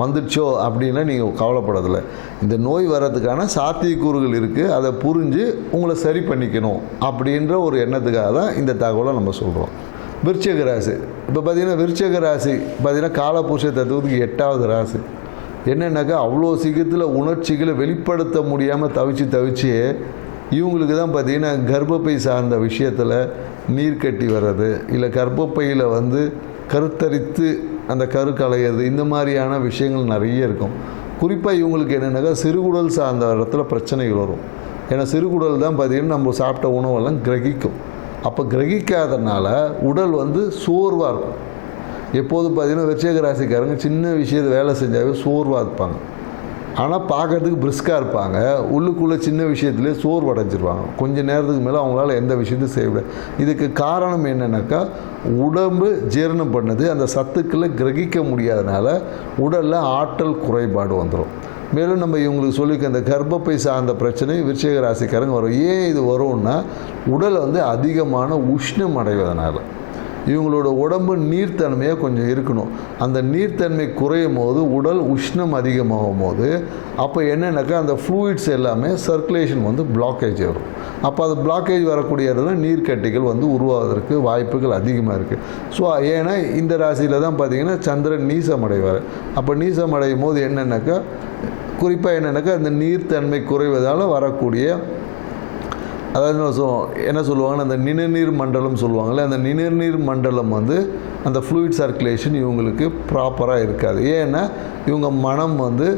வந்துடுச்சோ அப்படின்னா நீங்கள் கவலைப்படதில்லை இந்த நோய் வர்றதுக்கான சாத்தியக்கூறுகள் இருக்குது அதை புரிஞ்சு உங்களை சரி பண்ணிக்கணும் அப்படின்ற ஒரு எண்ணத்துக்காக தான் இந்த தகவலை நம்ம சொல்கிறோம் விருச்சக ராசி. இப்போ பார்த்தீங்கன்னா விருச்சக ராசி பார்த்தீங்கன்னா காலபுருஷ தத்துவத்துக்கு எட்டாவது ராசி. என்னென்னாக்கா அவ்வளோ சீக்கிரத்தில் உணர்ச்சிகளை வெளிப்படுத்த முடியாமல் தவிச்சு தவிச்சு இவங்களுக்கு தான் பார்த்தீங்கன்னா கர்ப்பப்பை சார்ந்த விஷயத்தில் நீர் கட்டி வர்றது இல்லை கர்ப்பப்பையில் வந்து கருத்தரித்து அந்த கரு களையிறது இந்த மாதிரியான விஷயங்கள் நிறைய இருக்கும். குறிப்பாக இவங்களுக்கு என்னென்னாக்கா சிறுகுடல் சார்ந்த இடத்துல பிரச்சனைகள் வரும். ஏன்னா சிறுகுடல் தான் பார்த்தீங்கன்னா நம்ம சாப்பிட்ட உணவெல்லாம் கிரகிக்கும். அப்போ கிரகிக்காதனால உடல் வந்து சோர்வாக இருக்கும். எப்போது பார்த்தீங்கன்னா விருச்சிக ராசிக்காரங்க சின்ன விஷயத்தை வேலை செஞ்சாவே சோர்வாக இருப்பாங்க. ஆனால் பார்க்கறதுக்கு பிரிஸ்காக இருப்பாங்க. உள்ளுக்குள்ளே சின்ன விஷயத்துலேயே சோர்வு அடைஞ்சிருவாங்க கொஞ்ச நேரத்துக்கு மேலே அவங்களால எந்த விஷயத்தையும் செய்ய முடியாது. இதுக்கு காரணம் என்னென்னாக்கா உடம்பு ஜீரணம் பண்ணது. அந்த சத்துக்களை கிரகிக்க முடியாதனால உடலில் ஆற்றல் குறைபாடு வந்துடும் மேலும் நம்ம இவங்களுக்கு சொல்லிக்க இந்த கர்ப்பப்பை சார்ந்த பிரச்சனை விருச்சிக ராசிக்காரங்க வரும். ஏன் இது வரும்னா உடல் வந்து அதிகமான உஷ்ணம் அடைவதனால. இவங்களோட உடம்பு நீர்த்தன்மையாக கொஞ்சம் இருக்கணும். அந்த நீர்த்தன்மை குறையும் போது உடல் உஷ்ணம் அதிகமாகும் போது அப்போ என்னென்னாக்கா அந்த ஃப்ளூயிட்ஸ் எல்லாமே சர்க்குலேஷன் வந்து பிளாக்கேஜ் வரும் அப்போ அது பிளாக்கேஜ் வரக்கூடிய இடத்துல நீர்க்கட்டிகள் வந்து உருவாவதற்கு வாய்ப்புகள் அதிகமாக இருக்குது ஸோ ஏன்னா இந்த ராசியில் தான் பார்த்திங்கன்னா சந்திரன் நீசம் அடைவார் அப்போ நீசம் அடையும் போது என்னென்னாக்கா குறிப்பாக என்னென்னாக்கா அந்த நீர்த்தன்மை குறைவதால் வரக்கூடிய அதாவது என்ன என்ன சொல்லுவாங்கன்னா அந்த நிணநீர் மண்டலம் சொல்லுவாங்கள்ல அந்த நிணநீர் மண்டலம் வந்து அந்த ஃப்ளூயிட் சர்க்குலேஷன் இவங்களுக்கு ப்ராப்பராக இருக்காது. ஏன்னா இவங்க மனம் வந்து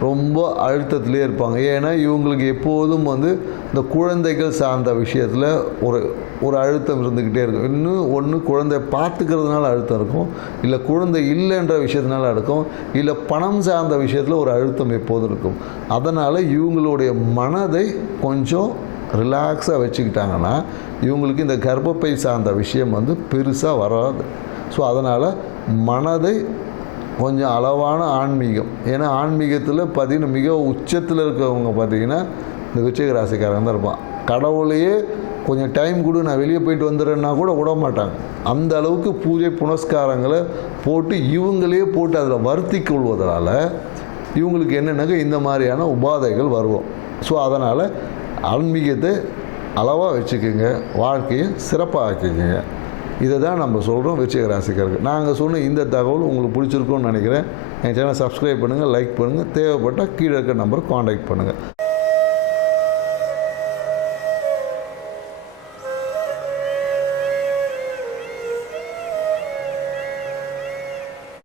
ரொம்ப அழுத்தத்திலே இருப்பாங்க. ஏன்னா இவங்களுக்கு எப்போதும் வந்து இந்த குழந்தைகள் சார்ந்த விஷயத்தில் ஒரு ஒரு அழுத்தம் இருந்துக்கிட்டே இருக்கும். இன்னும் ஒன்று குழந்தை பார்த்துக்கிறதுனால அழுத்தம் இருக்கும். இல்லை குழந்தை இல்லைன்ற விஷயத்தினால இருக்கும் இல்லை பணம் சார்ந்த விஷயத்தில் ஒரு அழுத்தம் எப்போதும் இருக்கும். அதனால் இவங்களுடைய மனதை கொஞ்சம் ரிலாக்ஸாக வச்சுக்கிட்டாங்கன்னா இவங்களுக்கு இந்த கர்ப்பப்பை சார்ந்த விஷயம் வந்து பெருசாக வராது. ஸோ அதனால் மனதை கொஞ்சம் அளவான ஆன்மீகம். ஏன்னா ஆன்மீகத்தில் பார்த்திங்கன்னா மிக உச்சத்தில் இருக்கிறவங்க பார்த்திங்கன்னா இந்த விருச்சிக ராசிக்காரங்க தான் இருப்பான் கடவுளையே கொஞ்சம் டைம் கொடு நான் வெளியே போயிட்டு வந்துடுறேன்னா கூட விட மாட்டாங்க. அந்த அளவுக்கு பூஜை புனஸ்காரங்களை போட்டு இவங்களே போட்டு அதில் வருத்தி கொள்வதனால இவங்களுக்கு என்னென்னாக்க இந்த மாதிரியான உபாதைகள் வருவோம். ஸோ அதனால் ஆன்மீகத்தை அளவாக வச்சுக்கோங்க வாழ்க்கையை சிறப்பாக ஆக்கிக்கோங்க இதை தான் நம்ம சொல்கிறோம் விருச்சிக ராசிக்காரர்கள் நாங்கள் சொன்ன இந்த தகவல் உங்களுக்கு பிடிச்சிருக்கும்னு நினைக்கிறேன். என் சேனல் சப்ஸ்கிரைப் பண்ணுங்கள் லைக் பண்ணுங்கள் தேவைப்பட்டால் கீழே இருக்க நம்பர் காண்டாக்ட் பண்ணுங்கள்